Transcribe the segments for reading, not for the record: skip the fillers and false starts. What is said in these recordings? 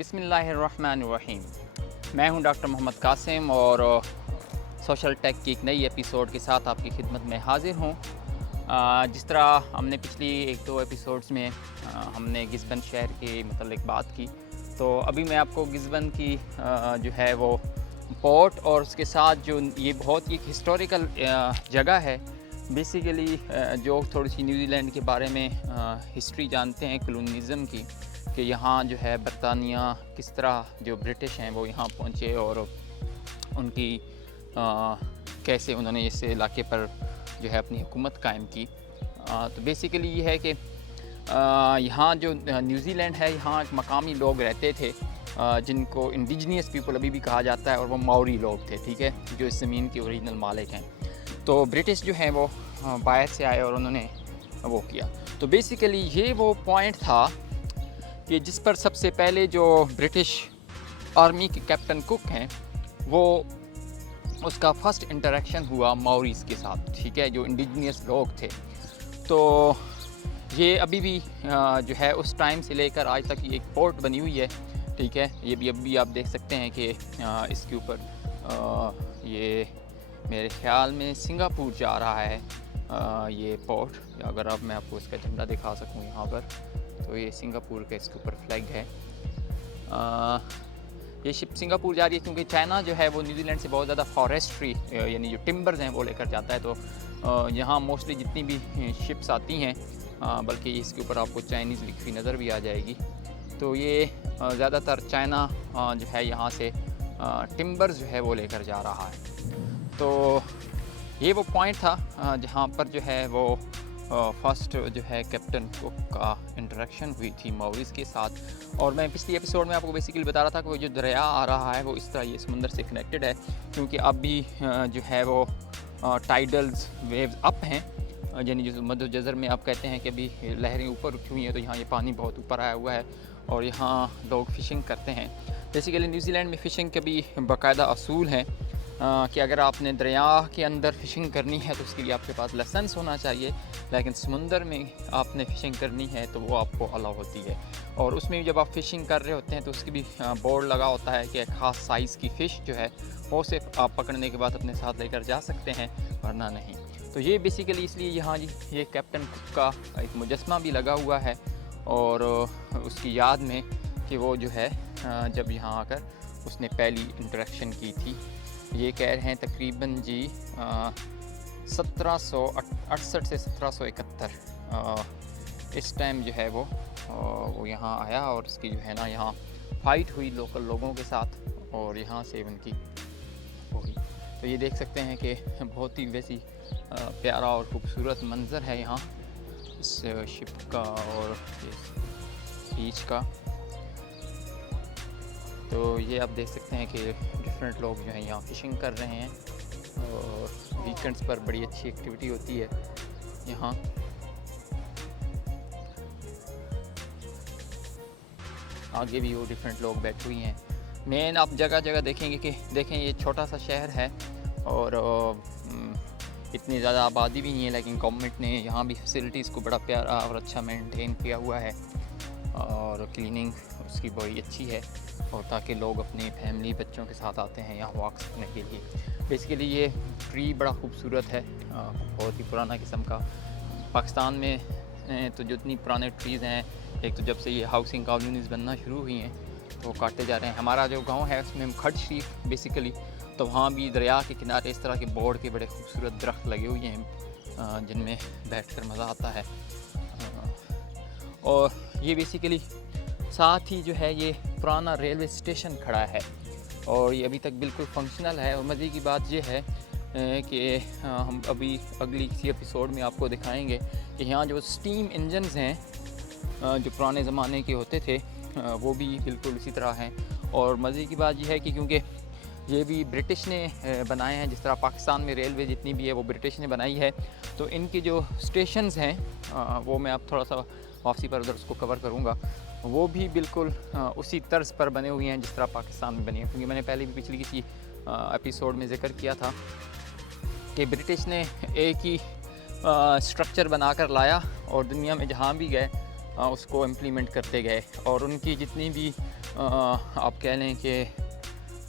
बिस्मिल्लाहिर्रहमानिर्रहीम। मैं हूं डॉक्टर मोहम्मद कासिम और सोशल टेक की एक नई एपिसोड के साथ आपकी खिदमत में हाज़िर हूं। जिस तरह हमने पिछली 1-2 एपिसोड्स में हमने गिस्बन शहर के मतलब बात की, तो अभी मैं आपको गिस्बन की जो है वो पोर्ट और उसके साथ जो ये बहुत ही हिस्टोरिकल जगह है। बेसिकली जो थोड़ी सी न्यूजीलैंड के बारे में हिस्ट्री जानते हैं कॉलोनिज़म की, कि यहाँ जो है बरतानिया किस तरह जो ब्रिटिश हैं वो यहाँ पहुँचे और उनकी कैसे उन्होंने इस इलाके पर जो है अपनी हुकूमत कायम की। तो बेसिकली ये है कि यहाँ जो न्यूजीलैंड है, यहाँ एक मकामी लोग रहते थे जिनको इंडिजिनियस पीपल अभी भी कहा जाता है, और वो माओरी लोग थे, ठीक है, जो इस ज़मीन के ओरिजिनल मालिक हैं। तो ब्रिटिश जो हैं वो बाहर से आए और उन्होंने वो किया। तो बेसिकली ये वो पॉइंट था कि जिस पर सबसे पहले जो ब्रिटिश आर्मी के कैप्टन कुक हैं, वो उसका फ़र्स्ट इंटरेक्शन हुआ माओरीज़ के साथ, ठीक है, जो इंडिजिनियस लोग थे। तो ये अभी भी जो है उस टाइम से लेकर आज तक ये एक पोर्ट बनी हुई है, ठीक है। ये भी अभी आप देख सकते हैं कि इसके ऊपर ये मेरे ख़्याल में सिंगापुर जा रहा है ये पोर्ट। अगर अब मैं आपको इसका झंडा दिखा सकूं यहाँ पर, तो ये सिंगापुर का इसके ऊपर फ्लैग है। ये शिप सिंगापुर जा रही है क्योंकि चाइना जो है वो न्यूजीलैंड से बहुत ज़्यादा फॉरेस्ट्री यानी जो टिम्बर्स हैं वो लेकर जाता है। तो यहाँ मोस्टली जितनी भी शिप्स आती हैं, बल्कि इसके ऊपर आपको चाइनीज़ लिखी हुई नज़र भी आ जाएगी। तो ये ज़्यादातर चाइना जो है यहाँ से टिम्बर्स जो है वो लेकर जा रहा है। तो ये वो पॉइंट था जहाँ पर जो है वो फर्स्ट जो है कैप्टन कुक का इंटरेक्शन हुई थी माओरीज़ के साथ। और मैं पिछली एपिसोड में आपको बेसिकली बता रहा था कि वो जो दरिया आ रहा है वो इस तरह ये समुंदर से कनेक्टेड है, क्योंकि अब भी जो है वो टाइडल्स वेव्स अप हैं, यानी जो मध्य जज़र में आप कहते हैं कि अभी लहरें ऊपर उठी हुई हैं। तो यहाँ ये पानी बहुत ऊपर आया हुआ है और यहाँ लोग फ़िशिंग करते हैं। बेसिकली न्यूजीलैंड में फ़िशिंग के भी बाकायदा असूल हैं कि अगर आपने दरिया के अंदर फ़िशिंग करनी है तो उसके लिए आपके पास लाइसेंस होना चाहिए, लेकिन समुंदर में आपने फ़िशिंग करनी है तो वो आपको अलाउ होती है। और उसमें भी जब आप फ़िशिंग कर रहे होते हैं तो उसकी भी बोर्ड लगा होता है कि एक ख़ास साइज़ की फ़िश जो है वो सिर्फ आप पकड़ने के बाद अपने साथ लेकर जा सकते हैं, वरना नहीं। तो ये बेसिकली इसलिए यहाँ ये कैप्टन कुक का एक मुजस्मा भी लगा हुआ है, और उसकी याद में कि वो जो है जब यहाँ आकर उसने पहली इंटरेक्शन की थी। ये कह रहे हैं तकरीबन जी 1768 से 1771 इस टाइम जो है वो यहाँ आया, और इसकी जो है ना यहाँ फ़ाइट हुई लोकल लोगों के साथ, और यहाँ से उनकी हुई। तो ये देख सकते हैं कि बहुत ही वैसी प्यारा और ख़ूबसूरत मंज़र है यहाँ इस शिप का और इस बीच का। तो ये आप देख सकते हैं कि डिफरेंट लोग जो हैं यहाँ फ़िशिंग कर रहे हैं, और वीकेंड्स पर बड़ी अच्छी एक्टिविटी होती है यहाँ। आगे भी वो डिफरेंट लोग बैठे हुए हैं। मेन आप जगह जगह देखेंगे कि देखें ये छोटा सा शहर है और इतनी ज़्यादा आबादी भी नहीं है, लेकिन गवर्नमेंट ने यहाँ भी फैसिलिटीज़ को बड़ा प्यारा और अच्छा मेंटेन किया हुआ है, और क्लीनिंग उसकी बड़ी अच्छी है, और ताकि लोग अपनी फैमिली बच्चों के साथ आते हैं यहाँ वॉक्स करने के लिए। बेसिकली ये ट्री बड़ा खूबसूरत है, बहुत ही पुराना किस्म का। पाकिस्तान में तो जितनी पुराने ट्रीज़ हैं, एक तो जब से ये हाउसिंग कॉलोनीज़ बनना शुरू हुई हैं तो काटे जा रहे हैं। हमारा जो गांव है उसमें खट शरीफ बेसिकली, तो वहाँ भी दरिया के किनारे इस तरह के बोर्ड के बड़े खूबसूरत दरख्त लगे हुए हैं जिनमें बैठकर मज़ा आता है। और ये बेसिकली साथ ही जो है ये पुराना रेलवे स्टेशन खड़ा है, और ये अभी तक बिल्कुल फंक्शनल है। और मज़े की बात ये है कि हम अभी अगली किसी एपिसोड में आपको दिखाएंगे कि यहाँ जो स्टीम इंजन्स हैं जो पुराने ज़माने के होते थे वो भी बिल्कुल इसी तरह हैं। और मज़े की बात यह है कि क्योंकि ये भी ब्रिटिश ने बनाए हैं, जिस तरह पाकिस्तान में रेलवे जितनी भी है वो ब्रिटिश ने बनाई है, तो इनके जो स्टेशंस हैं वो मैं अब थोड़ा सा वापसी पर उधर उसको कवर करूँगा, वो भी बिल्कुल उसी तर्ज पर बने हुए हैं जिस तरह पाकिस्तान में बने हैं। क्योंकि मैंने पहले भी पिछली किसी एपिसोड में ज़िक्र किया था कि ब्रिटिश ने एक ही स्ट्रक्चर बनाकर लाया और दुनिया में जहाँ भी गए उसको इम्प्लीमेंट करते गए, और उनकी जितनी भी आप कह लें कि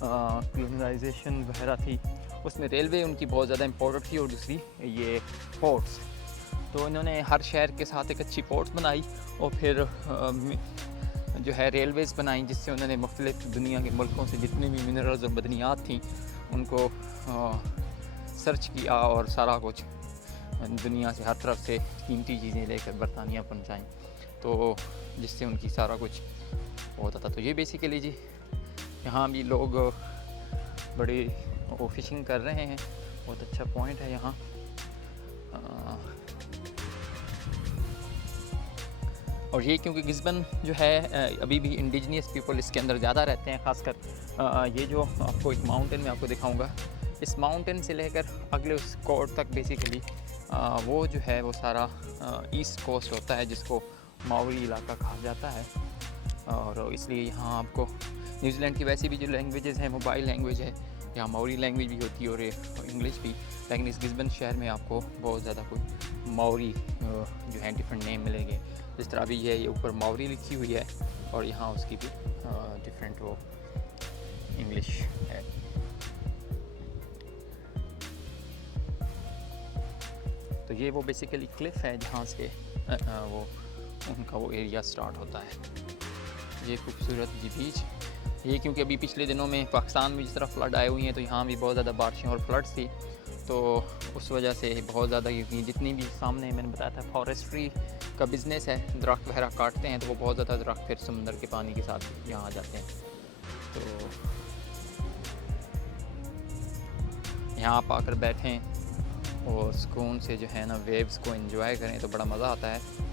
कॉलोनाइजेशन वगैरह थी, उसमें रेलवे उनकी बहुत ज़्यादा इम्पोर्टेंट थी। और दूसरी ये पोर्ट्स, तो इन्होंने हर शहर के साथ एक अच्छी पोर्ट्स बनाई और फिर जो है रेलवेज़ बनाई, जिससे उन्होंने मुख्तलिफ दुनिया के मुल्कों से जितने भी मिनरल्स और मदनियात थी उनको सर्च किया और सारा कुछ दुनिया से हर तरफ से कीमती चीज़ें लेकर बरतानिया पहुँचाईं, तो जिससे उनकी सारा कुछ होता था। तो ये बेसिकली जी यहाँ भी लोग बड़ी वो फिशिंग कर रहे हैं, बहुत अच्छा पॉइंट है यहाँ। और ये क्योंकि गिस्बन जो है अभी भी इंडिजिनियस पीपल इसके अंदर ज़्यादा रहते हैं, ख़ासकर ये जो आपको एक माउंटेन में आपको दिखाऊंगा, इस माउंटेन से लेकर अगले उस कोर्ट तक बेसिकली वो जो है वो सारा ईस्ट कोस्ट होता है, जिसको माओरी इलाका कहा जाता है। और इसलिए यहाँ आपको न्यूजीलैंड की वैसी भी जो लैंग्वेजेस हैं, मोबाइल लैंग्वेज है, यहाँ माओरी लैंग्वेज भी होती है और इंग्लिश भी, लेकिन इस गिस्बन शहर में आपको बहुत ज़्यादा कोई माओरी जो है डिफरेंट नेम मिलेंगे। जिस तरह अभी ये ऊपर माओरी लिखी हुई है और यहाँ उसकी भी डिफरेंट वो इंग्लिश है। तो ये वो बेसिकली क्लिफ है जहाँ से वो उनका वो एरिया स्टार्ट होता है। ये खूबसूरत जी बीच, ये क्योंकि अभी पिछले दिनों में पाकिस्तान में जिस तरह फ्लड आए हुई हैं, तो यहाँ भी बहुत ज़्यादा बारिशें और फ्लड्स थी, तो उस वजह से बहुत ज़्यादा जितनी भी सामने मैंने बताया था फॉरेस्ट्री का बिज़नेस है, दरख्त वगैरह काटते हैं तो वो बहुत ज़्यादा दरख्त फिर समुंदर के पानी के साथ यहाँ आ जाते हैं। तो यहाँ आप आकर बैठें और सुकून से जो है ना वेव्स को एंजॉय करें तो बड़ा मज़ा आता है।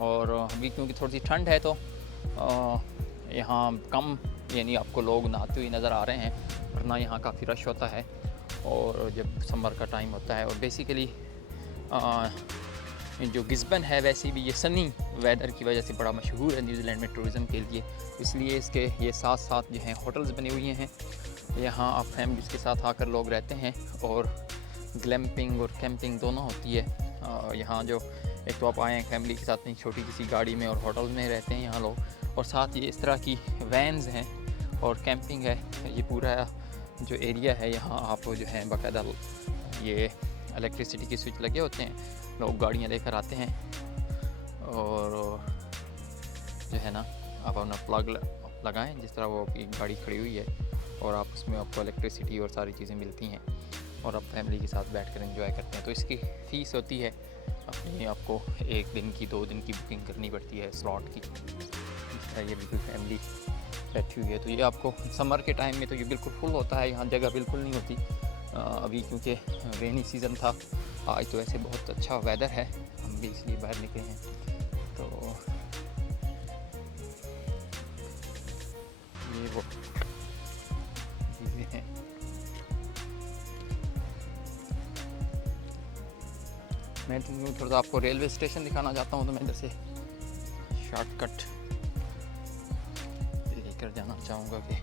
और अभी क्योंकि थोड़ी सी ठंड है तो यहाँ कम यानी आपको लोग नहाते हुए नज़र आ रहे हैं, वरना यहाँ काफ़ी रश होता है और जब समर का टाइम होता है। और बेसिकली जो गिस्बन है वैसे भी ये सनी वेदर की वजह से बड़ा मशहूर है न्यूजीलैंड में टूरिज़म के लिए, इसलिए इसके ये साथ साथ जो हैं होटल्स बने हुए हैं। यहाँ आप फैमिलीज़ के साथ आकर लोग रहते हैं और ग्लैम्पिंग और कैंपिंग दोनों होती है। यहाँ जो एक तो आप आए हैं फैमिली के साथ नहीं, छोटी किसी गाड़ी में और होटल में रहते हैं यहाँ लोग, और साथ ये इस तरह की वैन्स हैं और कैंपिंग है। ये पूरा जो एरिया है यहाँ आप जो है बाकायदा ये इलेक्ट्रिसिटी के स्विच लगे होते हैं, लोग गाड़ियाँ लेकर आते हैं और जो है ना आप अपना प्लग लगाएं, जिस तरह वो आपकी गाड़ी खड़ी हुई है और आप उसमें आपको इलेक्ट्रिसिटी और सारी चीज़ें मिलती हैं और आप फैमिली के साथ बैठकर एंजॉय करते हैं। तो इसकी फ़ीस होती है अपनी, आपको 1 दिन की 2 दिन की बुकिंग करनी पड़ती है स्लॉट की। ये बिल्कुल फैमिली बैठी हुई है, तो ये आपको समर के टाइम में तो ये बिल्कुल फुल होता है, यहाँ जगह बिल्कुल नहीं होती। अभी क्योंकि रेनी सीज़न था, आज तो ऐसे बहुत अच्छा वेदर है, हम भी इसलिए बाहर निकले हैं। तो ये वो चीज़ें हैं। मैं थोड़ा सा आपको रेलवे स्टेशन दिखाना चाहता हूँ, तो मैं इधर से शॉर्टकट लेकर जाना चाहूँगा कि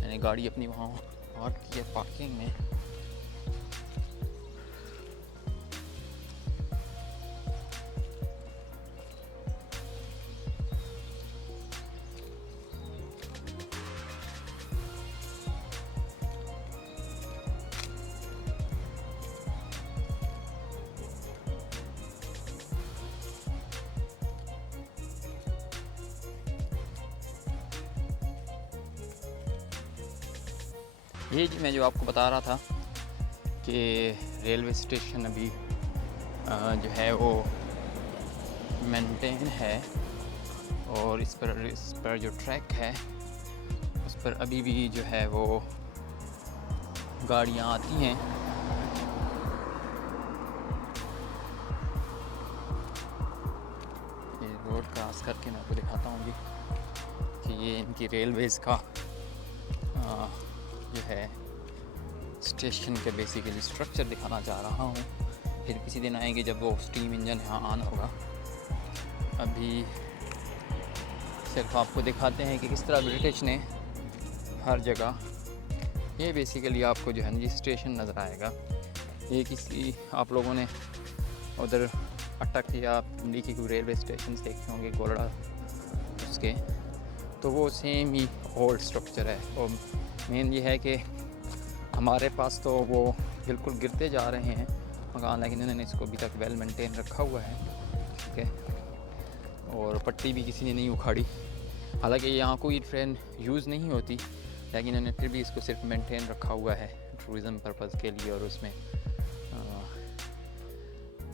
मैंने गाड़ी अपनी वहाँ पार्क की है पार्किंग में। ये मैं जो आपको बता रहा था कि रेलवे स्टेशन अभी जो है वो मेंटेन है और इस पर जो ट्रैक है उस पर अभी भी जो है वो गाड़ियाँ आती हैं। ये रोड क्रॉस करके मैं आपको दिखाता हूँ जी कि ये इनकी रेलवेज़ का जो है स्टेशन के बेसिकली स्ट्रक्चर दिखाना चाह रहा हूँ। फिर किसी दिन आएंगे जब वो स्टीम इंजन यहाँ ऑन होगा। अभी सिर्फ आपको दिखाते हैं कि किस तरह ब्रिटिश ने हर जगह ये बेसिकली आपको जो है ना जी स्टेशन नज़र आएगा। ये किसी आप लोगों ने उधर अटक या दिल्ली की कोई रेलवे स्टेशन देखे होंगे गोलड़ा उसके, तो वो सेम ही ओल्ड स्ट्रक्चर है। और मेन ये है कि हमारे पास तो वो बिल्कुल गिरते जा रहे हैं मकान, लेकिन इन्होंने इसको अभी तक वेल मेंटेन रखा हुआ है, ठीक है। और पट्टी भी किसी ने नहीं उखाड़ी। हालांकि यहाँ कोई ट्रेन यूज़ नहीं होती, लेकिन इन्होंने फिर भी इसको सिर्फ मेंटेन रखा हुआ है टूरिज़म पर्पज़ के लिए। और उसमें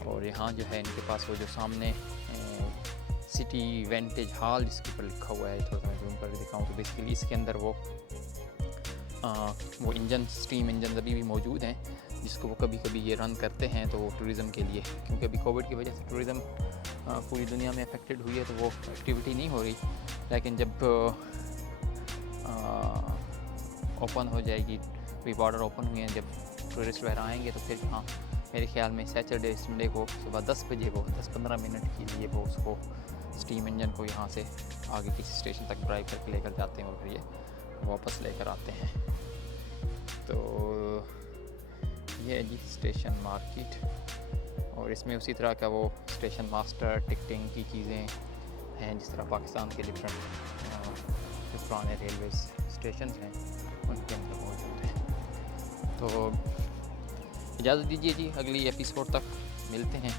और यहाँ जो है इनके पास वो जो सामने सिटी वेंटेज हॉल जिसके ऊपर लिखा हुआ है, थोड़ा सा जूम करके दिखाऊँ तो बेसिकली इसके अंदर वो इंजन स्टीम इंजन अभी भी मौजूद हैं, जिसको वो कभी कभी ये रन करते हैं तो वो टूरिज़म के लिए, क्योंकि अभी कोविड की वजह से टूरिज़म पूरी दुनिया में अफेक्टेड हुई है तो वो एक्टिविटी नहीं हो रही। लेकिन जब ओपन हो जाएगी, अभी बॉर्डर ओपन हुए हैं, जब टूरिस्ट वगैरह आएंगे तो फिर हाँ मेरे ख्याल में सैटरडे संडे को सुबह 10 बजे वो 10-15 मिनट के लिए वो उसको स्टीम इंजन को यहाँ से आगे किसी स्टेशन तक ड्राइव करके लेकर जाते हैं और फिर ये वापस लेकर आते हैं। तो ये है जी स्टेशन मार्केट, और इसमें उसी तरह का वो स्टेशन मास्टर टिकटिंग की चीज़ें हैं जिस तरह पाकिस्तान के डिफरेंट जो पुराने रेलवे स्टेशन हैं उनके अंदर मौजूद हैं। तो इजाज़त दीजिए जी, अगली एपिसोड तक मिलते हैं।